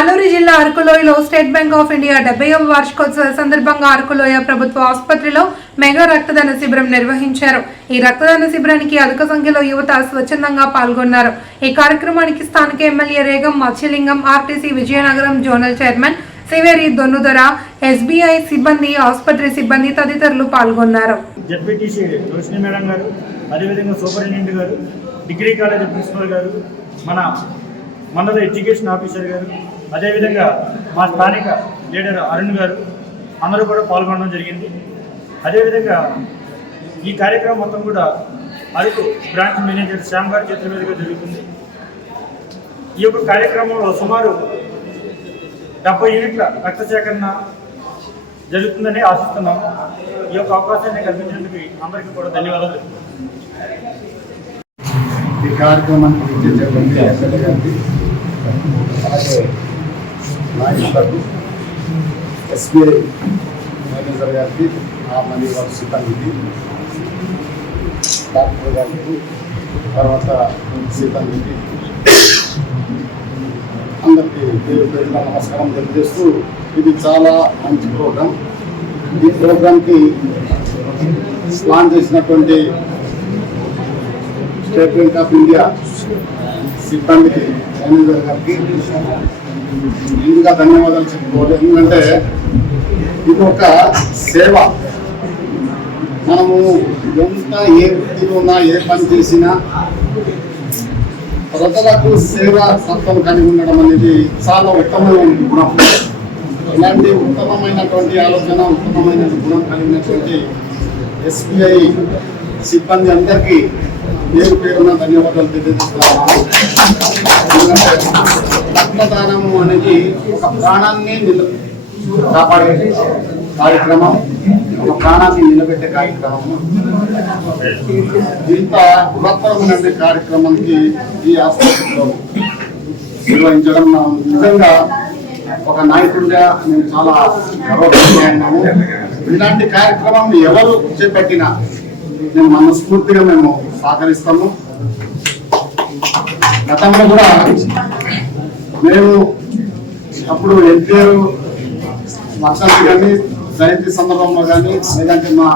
అల్లూరు జిల్లా అరకులోయలో State Bank of India డెబ్బైవ వార్షికోత్సవ సందర్భంగా అరకులోయ ప్రభుత్వ ఆసుపత్రిలో మెగా రక్తదాన శిబిరం నిర్వహించారు. ఈ రక్తదాన శిబిరానికి అధిక సంఖ్యలో యువత స్వచ్ఛందంగా పాల్గొన్నారు. ఈ కార్యక్రమానికి స్థానిక MLA Regam Matsyalingam RTC Vizianagaram zonal chairman Siveri Donnudora SBI సిబ్బంది ఆసుపత్రి సిబ్బంది తదితరులు పాల్గొన్నారు. అదేవిధంగా సూపరింటెండెంట్ గారు డిగ్రీ కాలేజ్ ప్రిన్సిపల్ గారు మన మండల ఎడ్యుకేషన్ ఆఫీసర్ గారు అదేవిధంగా మా స్థానిక లీడర్ అరుణ్ గారు అందరూ కూడా పాల్గొనడం జరిగింది. అదేవిధంగా ఈ కార్యక్రమం మొత్తం కూడా అరకు బ్రాంచ్ మేనేజర్ శ్యామ్ గారి చేతుల మీదుగా జరుగుతుంది. ఈ యొక్క కార్యక్రమంలో సుమారు డెబ్బై యూనిట్ల రక్త సేకరణ జరుగుతుందని ఆశిస్తున్నాము ఈ యొక్క అవకాశాన్ని కల్పించినందుకు అందరికీ కూడా ధన్యవాదాలు. ఈ కార్యక్రమానికి అలాగే నాయకులకు ఎస్బీఐ మేనేజర్ గారికి ఆ మళ్ళీ వారి సిబ్బందికి డాక్టర్ గారికి తర్వాత సిబ్బందికి అందరికీ పేరు పేరున నమస్కారం తెలియజేస్తూ ఇది చాలా మంచి ప్రోగ్రాం. ఈ ప్రోగ్రాంకి ప్లాన్ చేసినటువంటి స్టేట్ బ్యాంక్ ఆఫ్ ఇండియా సిబ్బందికి మేనేజర్ గారికి ముందుగా ధన్యవాదాలు చెప్పుకోవాలి. ఎందుకంటే ఇది ఒక సేవ. మనము ఎంత ఏ వృత్తిలో ఉన్నా ఏ పని చేసినా ప్రజలకు సేవ సత్వం కలిగి ఉండడం అనేది చాలా ఉత్తమమైన గుణం. ఇలాంటి ఉత్తమమైనటువంటి ఆలోచన ఉత్తమమైన గుణం కలిగినటువంటి ఎస్బీఐ సిబ్బంది అందరికీ పేరు పేరున ధన్యవాదాలు తెలియజేస్తున్నాను. ఎందుకంటే అనేది ఒక ప్రాణాన్ని నిల కాపాడే కార్యక్రమం. ఒక ప్రాణాన్ని నిలబెట్టే కార్యక్రమం ఇంత బృహత్తరమైన కార్యక్రమానికి ఈ ఆసుపత్రిలో నిర్వహించడం నిజంగా ఒక నాయకుడిగా మేము చాలా గర్వపడుతున్నాము ఇలాంటి కార్యక్రమం ఎవరు చేపట్టినా మేము మనస్ఫూర్తిగా మేము సహకరిస్తాము. గతంలో కూడా మేము అప్పుడు ఎన్టీఆర్ వర్షాలు కానీ జయంతి సందర్భంలో కానీ లేదంటే మా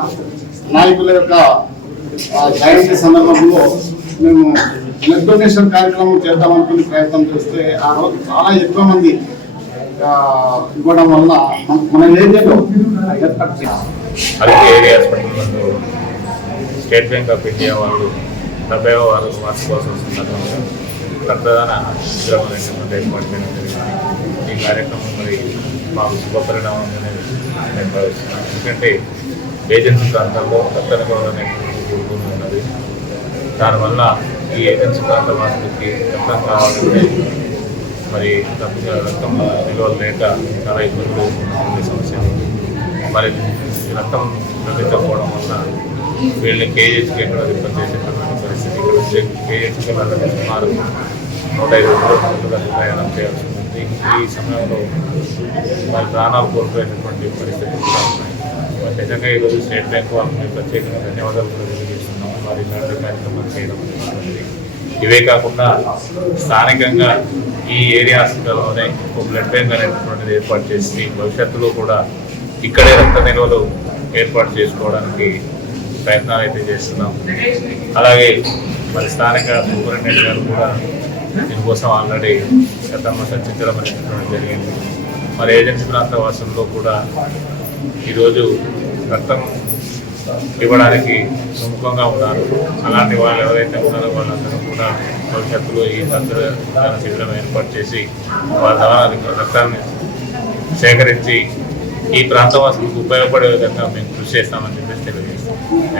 నాయకుల యొక్క జయంతి సందర్భంలో మేము బ్లడ్ డొనేషన్ కార్యక్రమం చేద్దామనుకుని ప్రయత్నం చేస్తే ఆ రోజు చాలా ఎక్కువ మంది ఇవ్వడం వల్ల మన- ఏరియాలో ఏర్పాటు చేయాలి area hospital State Bank of India వాళ్ళు డెబ్బై వారు వార్షికోత్సవం సందర్భంగా రక్తదాన ఈ కార్యక్రమం మరి మాకు శుభ పరిణామం అనేది నేను భావిస్తున్నాను. ఎందుకంటే ఏజెన్సీ ప్రాంతాల్లో రక్త నిల్వలు అనేటువంటి ఉన్నది. దానివల్ల ఈ ఏజెన్సీ ప్రాంత వాసులకి రక్తం కావాలంటే మరి రక్తం నిల్వలు లేక చాలా ఇబ్బందులు ఉండే సమస్య మరి ఈ రక్తం లభించకపోవడం వల్ల వీళ్ళని కేజీహెచ్కి ఎక్కడ రిఫర్ చేసేటటువంటి పరిస్థితి ఇక్కడ కేజీహెచ్కి వాళ్ళకి సుమారు నూట ఐదు కిలోమీటర్లుగా ప్రయాణం చేయాల్సి ఉంది. ఈ సమయంలో మరి ప్రాణాలు కోల్పోయేటటువంటి పరిస్థితులు కూడా ఉన్నాయి. నిజంగా ఈరోజు స్టేట్ బ్యాంక్ వాళ్ళని ప్రత్యేకంగా ధన్యవాదాలు కూడా తెలియజేస్తున్నాం వారి ఇలాంటి కార్యక్రమాలు చేయడం ఇవే కాకుండా స్థానికంగా ఈ ఏరియా హాస్పిటల్లోనే ఒక బ్లడ్ బ్యాంక్ అనేటువంటిది ఏర్పాటు చేసి భవిష్యత్తులో కూడా ఇక్కడే రక్త నిల్వలు ఏర్పాటు చేసుకోవడానికి ప్రయత్నాలు అయితే చేస్తున్నాం. అలాగే మరి స్థానిక సూపరింటెండెంట్ గారు కూడా దీనికోసం ఆల్రెడీ గతంలో చర్చించడం అనేటువంటి జరిగింది. మరి ఏజెన్సీ ప్రాంత వాసుల్లో కూడా ఈరోజు రక్తం ఇవ్వడానికి సుముఖంగా ఉన్నారు. అలాంటి వాళ్ళు ఎవరైతే ఉన్నారో వాళ్ళందరూ కూడా భవిష్యత్తులో ఈ రక్తదాన శిబిరం ఏర్పాటు చేసి వాళ్ళ ద్వారా రక్తాన్ని సేకరించి ఈ ప్రాంతవాసులకు ఉపయోగపడే విధంగా మేము కృషి చేస్తామని చెప్పేసి తెలియజేస్తాం